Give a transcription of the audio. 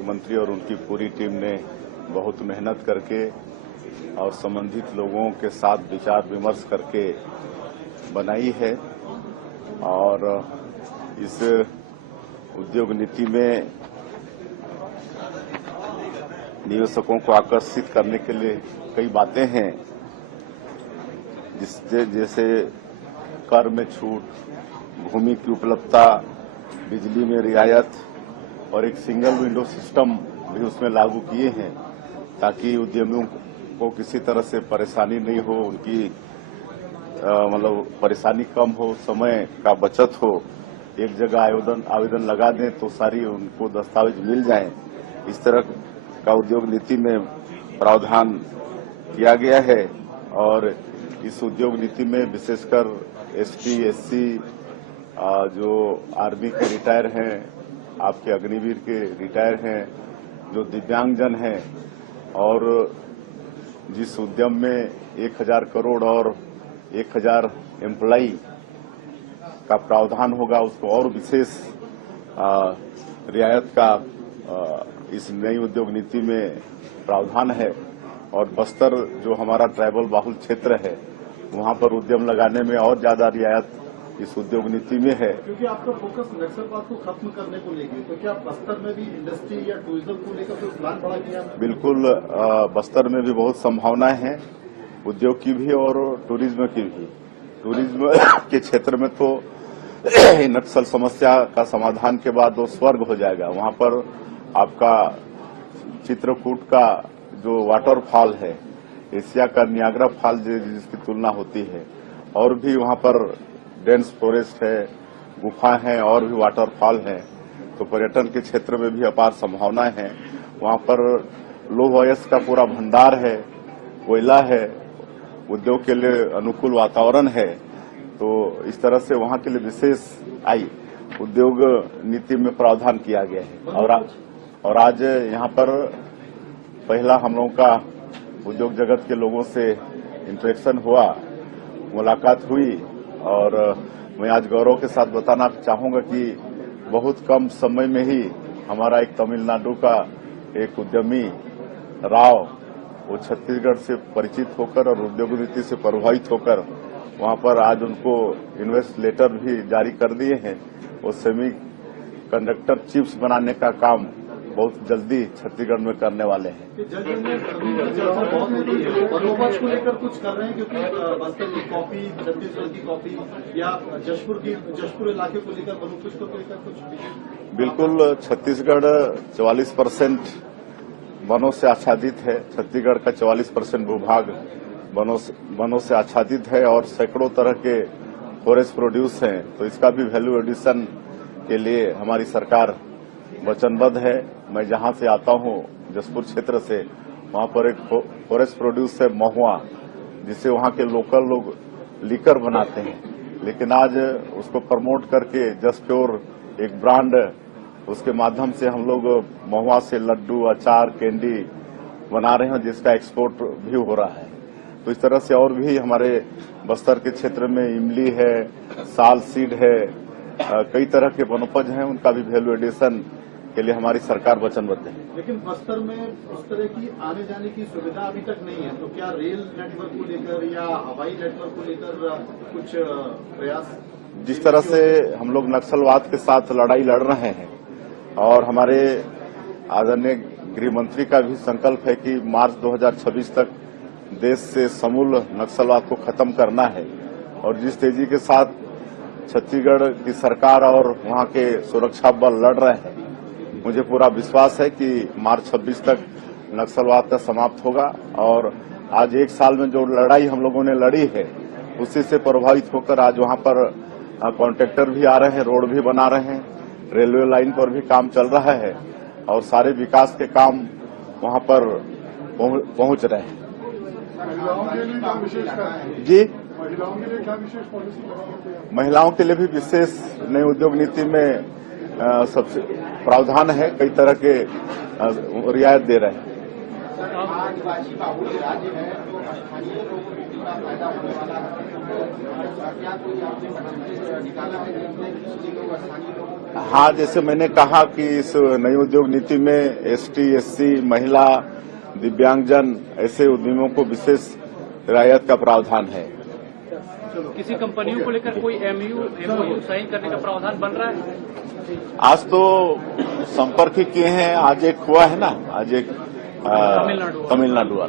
उद्योग मंत्री और उनकी पूरी टीम ने बहुत मेहनत करके और संबंधित लोगों के साथ विचार विमर्श करके बनाई है। और इस उद्योग नीति में निवेशकों को आकर्षित करने के लिए कई बातें हैं, जैसे कर में छूट, भूमि की उपलब्धता, बिजली में रियायत और एक सिंगल विंडो सिस्टम भी उसमें लागू किए हैं, ताकि उद्यमियों को किसी तरह से परेशानी नहीं हो, उनकी मतलब परेशानी कम हो, समय का बचत हो। एक जगह आवेदन लगा दें तो सारी उनको दस्तावेज मिल जाएं। इस तरह का उद्योग नीति में प्रावधान किया गया है। और इस उद्योग नीति में विशेषकर एसटी, एससी, जो आर्मी के रिटायर हैं, आपके अग्निवीर के रिटायर हैं, जो दिव्यांगजन हैं, और जिस उद्यम में 1000 करोड़ और 1000 एम्प्लॉई का प्रावधान होगा, उसको और विशेष रियायत का इस नई उद्योग नीति में प्रावधान है। और बस्तर जो हमारा ट्राइबल बाहुल क्षेत्र है, वहां पर उद्यम लगाने में और ज्यादा रियायत इस उद्योग नीति में है। क्योंकि आपका फोकस नक्सलवाद को खत्म करने को लेकर, तो क्या बस्तर में भी इंडस्ट्री या टूरिज्म को लेकर कोई प्लान बड़ा किया? बिल्कुल, बस्तर में भी बहुत संभावनाएं हैं, उद्योग की भी और टूरिज्म की भी। टूरिज्म के क्षेत्र में तो नक्सल समस्या का समाधान के बाद वो स्वर्ग हो जाएगा। वहां पर आपका चित्रकूट का जो वाटरफॉल है, एशिया का नियाग्रा फॉल जिसकी तुलना होती है, और भी वहां पर डेंस फॉरेस्ट है, गुफा है और भी वाटरफॉल है। तो पर्यटन के क्षेत्र में भी अपार संभावनाएं हैं। वहां पर लौह अयस्क का पूरा भंडार है, कोयला है, उद्योग के लिए अनुकूल वातावरण है। तो इस तरह से वहां के लिए विशेष उद्योग नीति में प्रावधान किया गया है। और आज यहाँ पर पहला हम लोगों का उद्योग जगत के लोगों से इंटरेक्शन हुआ, मुलाकात हुई। और मैं आज गौरव के साथ बताना चाहूंगा कि बहुत कम समय में ही हमारा एक तमिलनाडु का एक उद्यमी राव, वो छत्तीसगढ़ से परिचित होकर और उद्योग नीति से प्रभावित होकर वहां पर आज उनको इन्वेस्ट लेटर भी जारी कर दिए हैं। वो सेमी कंडक्टर चिप्स बनाने का काम बहुत जल्दी छत्तीसगढ़ में करने वाले हैं। वनोपज को लेकर कुछ कर रहे हैं, क्योंकि बस्तर की कॉफी, छत्तीसगढ़ की कॉफी या जशपुर इलाके को लेकर वनोपज को लेकर कुछ? बिल्कुल, छत्तीसगढ़ 44% वनों से आच्छादित है। छत्तीसगढ़ का 44% भूभाग वनों से आच्छादित है और सैकड़ों तरह के फॉरेस्ट प्रोड्यूस हैं। तो इसका भी वैल्यू एडिशन के लिए हमारी सरकार वचनबद्ध है। मैं जहां से आता हूं, जशपुर क्षेत्र से, वहां पर एक फॉरेस्ट प्रोड्यूस है महुआ, जिससे वहां के लोकल लोग लीकर बनाते हैं। लेकिन आज उसको प्रमोट करके जस्ट प्योर एक ब्रांड, उसके माध्यम से हम लोग महुआ से लड्डू, अचार, कैंडी बना रहे हैं, जिसका एक्सपोर्ट भी हो रहा है। तो इस तरह से और भी हमारे बस्तर के क्षेत्र में इमली है, साल सीड है, कई तरह के वनोपज हैं, उनका भी वैल्यू एडिशन के लिए हमारी सरकार वचनबद्ध है। लेकिन बस्तर में उस तरह की आने जाने की सुविधा अभी तक नहीं है, तो क्या रेल नेटवर्क को लेकर या हवाई नेटवर्क को लेकर कुछ प्रयास? जिस तरह से हम लोग नक्सलवाद के साथ लड़ाई लड़ रहे हैं और हमारे आदरणीय गृह मंत्री का भी संकल्प है कि मार्च 2026 तक देश से समूल नक्सलवाद को खत्म करना है, और जिस तेजी के साथ छत्तीसगढ़ की सरकार और वहां के सुरक्षा बल लड़ रहे हैं, मुझे पूरा विश्वास है कि मार्च 26 तक नक्सलवाद का समाप्त होगा। और आज एक साल में जो लड़ाई हम लोगों ने लड़ी है, उसी से प्रभावित होकर आज वहां पर कॉन्ट्रैक्टर भी आ रहे हैं, रोड भी बना रहे हैं, रेलवे लाइन पर भी काम चल रहा है और सारे विकास के काम वहां पर पहुंच रहे हैं। महिलाओं के लिए क्या विशेष जी, महिलाओं के लिए क्या विशेष पॉलिसी? महिलाओं के लिए भी विशेष नई उद्योग नीति में सबसे प्रावधान है, कई तरह के रियायत दे रहे हैं। आदिवासी बाहुल्य राज्य है, तो स्थानीय लोगों को का फायदा होने वाला है। क्या कोई आपने निकाला है जिसमें लोग स्थानीय लोगों हाँ, जैसे मैंने कहा कि इस नई उद्योग नीति में एसटी, एससी, महिला, दिव्यांगजन ऐसे उद्यमियों को विशेष रियायत का प्रावधान है। किसी कंपनियों को लेकर कोई एमओयू साइन करने का प्रावधान बन रहा है? आज तो संपर्क ही किए हैं, आज एक हुआ है ना, आज एक तमिलनाडु वाला।